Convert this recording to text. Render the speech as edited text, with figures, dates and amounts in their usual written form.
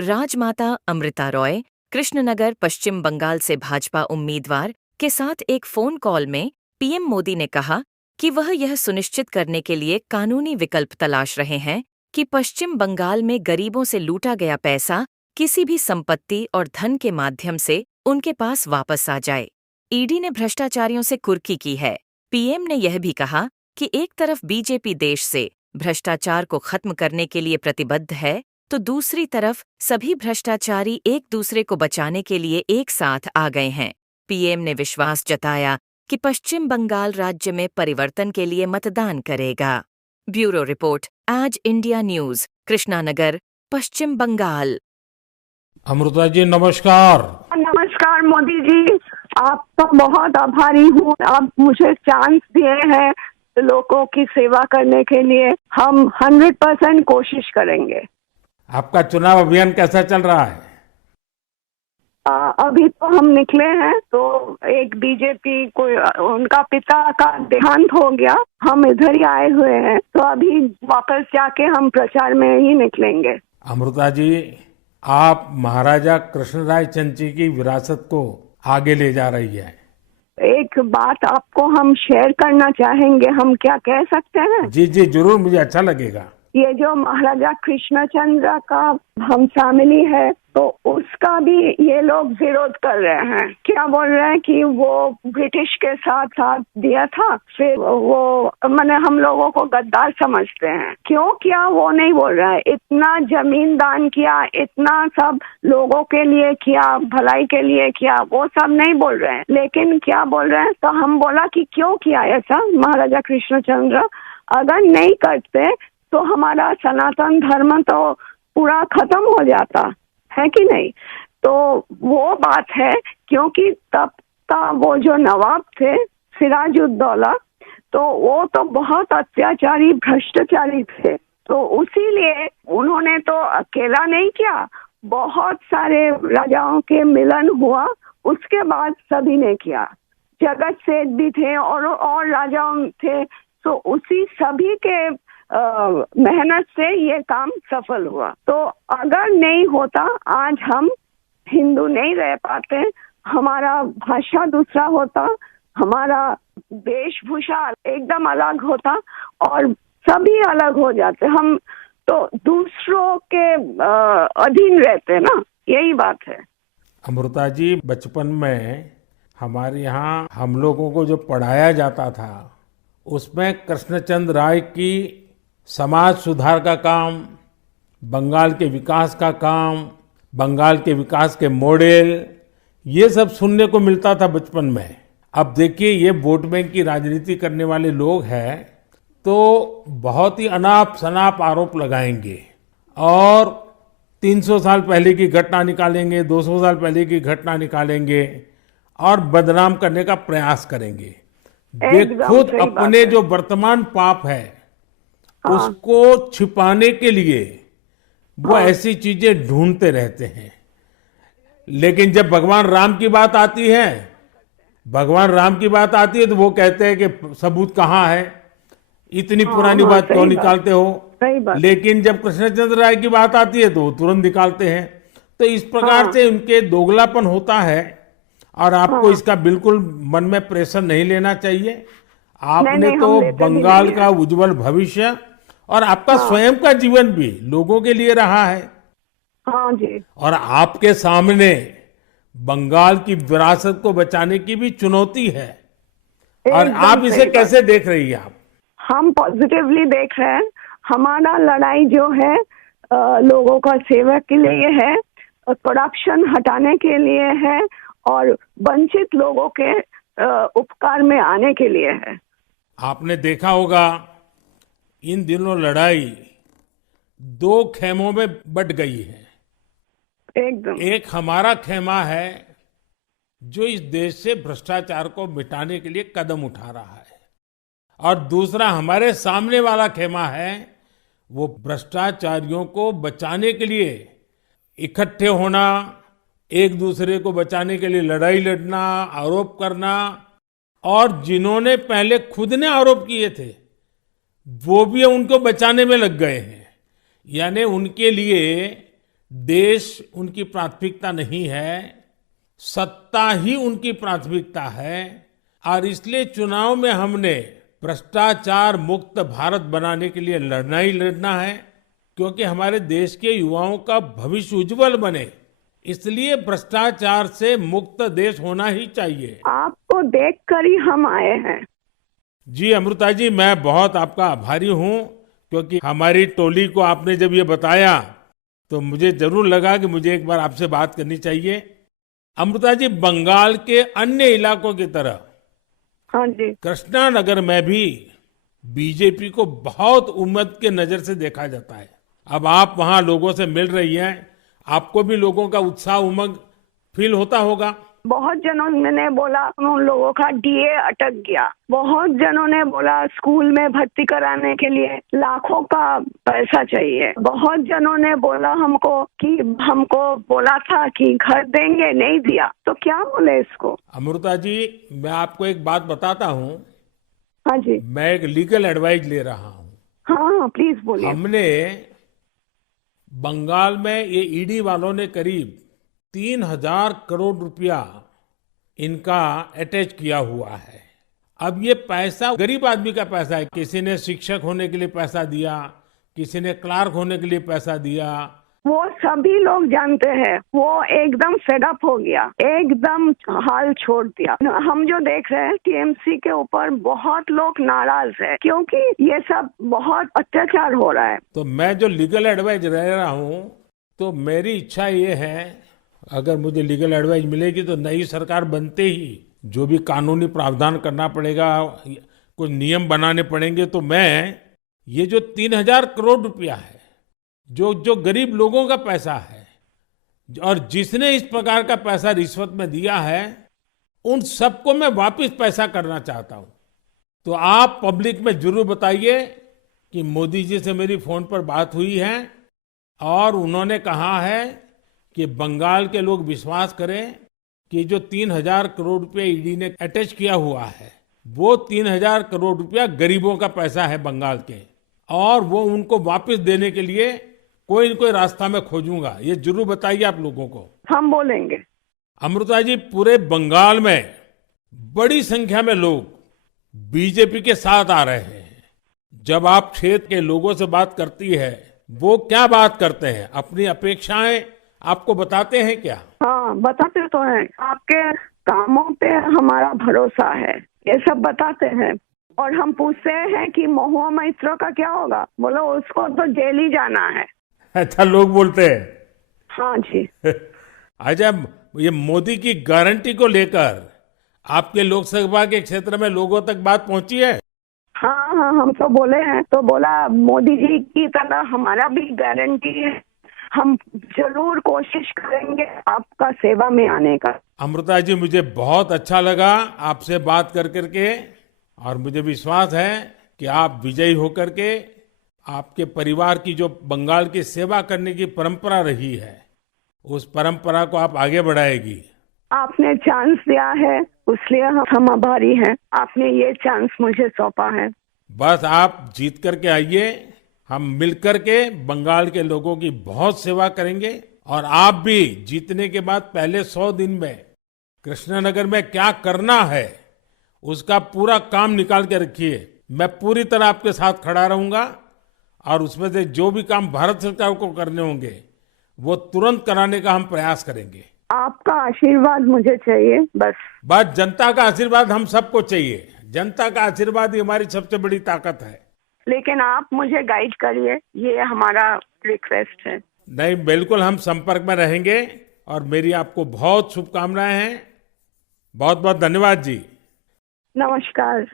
राजमाता अमृता रॉय कृष्णनगर पश्चिम बंगाल से भाजपा उम्मीदवार के साथ एक फोन कॉल में पीएम मोदी ने कहा कि वह यह सुनिश्चित करने के लिए कानूनी विकल्प तलाश रहे हैं कि पश्चिम बंगाल में गरीबों से लूटा गया पैसा किसी भी संपत्ति और धन के माध्यम से उनके पास वापस आ जाए। ईडी ने भ्रष्टाचारियों से कुर्की की है। पीएम ने यह भी कहा कि एक तरफ बीजेपी देश से भ्रष्टाचार को खत्म करने के लिए प्रतिबद्ध है, तो दूसरी तरफ सभी भ्रष्टाचारी एक दूसरे को बचाने के लिए एक साथ आ गए हैं। पीएम ने विश्वास जताया कि पश्चिम बंगाल राज्य में परिवर्तन के लिए मतदान करेगा। ब्यूरो रिपोर्ट, आज इंडिया न्यूज, कृष्णानगर, पश्चिम बंगाल। अमृता जी नमस्कार। नमस्कार मोदी जी, आपका बहुत आभारी हूँ। आप मुझे चांस दिए हैं लोगों की सेवा करने के लिए। हम 100% कोशिश करेंगे। आपका चुनाव अभियान कैसा चल रहा है? अभी तो हम निकले हैं, तो एक बीजेपी को उनका पिता का देहांत हो गया, हम इधर ही आए हुए हैं, तो अभी वापस जाके हम प्रचार में ही निकलेंगे। अमृता जी, आप महाराजा कृष्णराय चंद की विरासत को आगे ले जा रही है। एक बात आपको हम शेयर करना चाहेंगे, हम क्या कह सकते हैं? जी जी जरूर, मुझे अच्छा लगेगा। ये जो महाराजा कृष्णचंद्र का हम फैमिली है, तो उसका भी ये लोग विरोध कर रहे हैं। क्या बोल रहे हैं कि वो ब्रिटिश के साथ साथ दिया था, फिर वो मैंने हम लोगों को गद्दार समझते हैं। क्यों किया वो नहीं बोल रहा है। इतना जमीन दान किया, इतना सब लोगों के लिए किया, भलाई के लिए किया, वो सब नहीं बोल रहे हैं। लेकिन क्या बोल रहे हैं, तो हम बोला कि क्यों किया ऐसा महाराजा कृष्णचंद्र, अगर नहीं करते तो हमारा सनातन धर्म तो पूरा खत्म हो जाता है कि नहीं। तो वो बात है, क्योंकि तब का वो जो नवाब थे सिराजुद्दौला, तो वो तो बहुत अत्याचारी भ्रष्टाचारी थे। तो उसीलिए उन्होंने तो अकेला नहीं किया, बहुत सारे राजाओं के मिलन हुआ, उसके बाद सभी ने किया। जगत सेठ भी थे और राजाओं थे, तो उसी सभी के मेहनत से ये काम सफल हुआ। तो अगर नहीं होता, आज हम हिंदू नहीं रह पाते, हमारा भाषा दूसरा होता, हमारा वेशभूषा एकदम अलग होता और सभी अलग हो जाते। हम तो दूसरों के अधीन रहते ना, यही बात है। अमृता जी, बचपन में हमारे यहाँ हम लोगों को जो पढ़ाया जाता था, उसमें कृष्णचंद्र राय की समाज सुधार का काम, बंगाल के विकास का काम, बंगाल के विकास के मॉडल, ये सब सुनने को मिलता था बचपन में। अब देखिए, ये वोट बैंक की राजनीति करने वाले लोग हैं, तो बहुत ही अनाप शनाप आरोप लगाएंगे और 300 साल पहले की घटना निकालेंगे, 200 साल पहले की घटना निकालेंगे और बदनाम करने का प्रयास करेंगे। वे खुद अपने जो वर्तमान पाप है, हाँ, उसको छिपाने के लिए वो ऐसी चीजें ढूंढते रहते हैं। लेकिन जब भगवान राम की बात आती है, तो वो कहते हैं कि सबूत कहाँ है, इतनी पुरानी बात क्यों निकालते हो। लेकिन जब कृष्णचंद्र राय की बात आती है तो वो तुरंत निकालते हैं। तो इस प्रकार से उनके दोगलापन होता है और आपको इसका बिल्कुल मन में प्रेशर नहीं लेना चाहिए। आपने तो बंगाल का उज्जवल भविष्य और आपका स्वयं का जीवन भी लोगों के लिए रहा है। हाँ जी। और आपके सामने बंगाल की विरासत को बचाने की भी चुनौती है, और आप इसे कैसे देख रही हैं? आप? हम पॉजिटिवली देख रहे हैं। हमारा लड़ाई जो है लोगों का सेवा के लिए है, करप्शन हटाने के लिए है और वंचित लोगों के उपकार में आने के लिए है। आपने देखा होगा, इन दिनों लड़ाई दो खेमों में बट गई है। एकदम। एक हमारा खेमा है जो इस देश से भ्रष्टाचार को मिटाने के लिए कदम उठा रहा है, और दूसरा हमारे सामने वाला खेमा है, वो भ्रष्टाचारियों को बचाने के लिए इकट्ठे होना, एक दूसरे को बचाने के लिए लड़ाई लड़ना, आरोप करना, और जिन्होंने पहले खुद ने आरोप किए थे वो भी उनको बचाने में लग गए हैं। यानी उनके लिए देश उनकी प्राथमिकता नहीं है, सत्ता ही उनकी प्राथमिकता है। और इसलिए चुनाव में हमने भ्रष्टाचार मुक्त भारत बनाने के लिए लड़ना ही लड़ना है, क्योंकि हमारे देश के युवाओं का भविष्य उज्जवल बने, इसलिए भ्रष्टाचार से मुक्त देश होना ही चाहिए। आपको देखकर ही हम आए हैं। जी अमृता जी, मैं बहुत आपका आभारी हूँ, क्योंकि हमारी टोली को आपने जब ये बताया तो मुझे जरूर लगा कि मुझे एक बार आपसे बात करनी चाहिए। अमृता जी, बंगाल के अन्य इलाकों की तरह हाँ जी। कृष्णा नगर में भी बीजेपी को बहुत उम्मीद के नजर से देखा जाता है। अब आप वहां लोगों से मिल रही हैं, आपको भी लोगों का उत्साह उमंग फील होता होगा। बहुत जनों ने बोला उन लोगों का डीए अटक गया, बहुत जनों ने बोला स्कूल में भर्ती कराने के लिए लाखों का पैसा चाहिए, बहुत जनों ने बोला हमको कि हमको बोला था कि घर देंगे, नहीं दिया। तो क्या बोले इसको। अमृता जी, मैं आपको एक बात बताता हूँ। हाँ जी। मैं एक लीगल एडवाइस ले रहा हूँ। हाँ प्लीज बोलिए। हमने बंगाल में ये ईडी वालों ने करीब 3,000 करोड़ रुपया इनका अटैच किया हुआ है। अब ये पैसा गरीब आदमी का पैसा है। किसी ने शिक्षक होने के लिए पैसा दिया, किसी ने क्लार्क होने के लिए पैसा दिया। वो सभी लोग जानते हैं। वो एकदम फेडअप हो गया, एकदम हाल छोड़ दिया। हम जो देख रहे हैं टीएमसी के ऊपर बहुत लोग नाराज है, क्योंकि ये सब बहुत अत्याचार हो रहा है। तो मैं जो लीगल एडवाइस ले रहा हूँ, तो मेरी इच्छा ये है, अगर मुझे लीगल एडवाइस मिलेगी तो नई सरकार बनते ही जो भी कानूनी प्रावधान करना पड़ेगा, कुछ नियम बनाने पड़ेंगे, तो मैं ये जो 3,000 करोड़ रुपया है, जो गरीब लोगों का पैसा है, और जिसने इस प्रकार का पैसा रिश्वत में दिया है, उन सबको मैं वापस पैसा करना चाहता हूं। तो आप पब्लिक में जरूर बताइए कि मोदी जी से मेरी फोन पर बात हुई है और उन्होंने कहा है कि बंगाल के लोग विश्वास करें कि जो 3,000 करोड़ रुपया ईडी ने अटैच किया हुआ है, वो 3,000 करोड़ रुपया गरीबों का पैसा है बंगाल के, और वो उनको वापस देने के लिए कोई न कोई रास्ता मैं खोजूंगा। ये जरूर बताइए आप लोगों को। हम बोलेंगे। अमृता जी, पूरे बंगाल में बड़ी संख्या में लोग बीजेपी के साथ आ रहे हैं। जब आप क्षेत्र के लोगों से बात करती है, वो क्या बात करते हैं? अपनी अपेक्षाएं आपको बताते हैं क्या? हाँ बताते तो हैं। आपके कामों पे हमारा भरोसा है, ये सब बताते हैं। और हम पूछते हैं कि महुआ मैत्रो का क्या होगा, बोलो उसको तो जेल ही जाना है। अच्छा, लोग बोलते हैं। हाँ जी। अच्छा, ये मोदी की गारंटी को लेकर आपके लोकसभा के क्षेत्र में लोगों तक बात पहुंची है? हाँ हाँ, हम तो बोले हैं। तो बोला मोदी जी की तरह हमारा भी गारंटी है, हम जरूर कोशिश करेंगे आपका सेवा में आने का। अमृता जी, मुझे बहुत अच्छा लगा आपसे बात कर करके, और मुझे विश्वास है कि आप विजयी होकर के आपके परिवार की जो बंगाल की सेवा करने की परंपरा रही है, उस परंपरा को आप आगे बढ़ाएगी। आपने चांस दिया है, इसलिए हम आभारी हैं। आपने ये चांस मुझे सौंपा है। बस आप जीत करके आइए, हम मिलकर के बंगाल के लोगों की बहुत सेवा करेंगे। और आप भी जीतने के बाद पहले 100 दिन में कृष्णनगर में क्या करना है, उसका पूरा काम निकाल के रखिए। मैं पूरी तरह आपके साथ खड़ा रहूंगा, और उसमें से जो भी काम भारत सरकार को करने होंगे, वो तुरंत कराने का हम प्रयास करेंगे। आपका आशीर्वाद मुझे चाहिए बस जनता का आशीर्वाद हम सबको चाहिए। जनता का आशीर्वाद ही हमारी सबसे बड़ी ताकत है। लेकिन आप मुझे गाइड करिए, ये हमारा रिक्वेस्ट है। नहीं, बिल्कुल हम संपर्क में रहेंगे, और मेरी आपको बहुत शुभकामनाएं हैं। बहुत बहुत धन्यवाद जी। नमस्कार।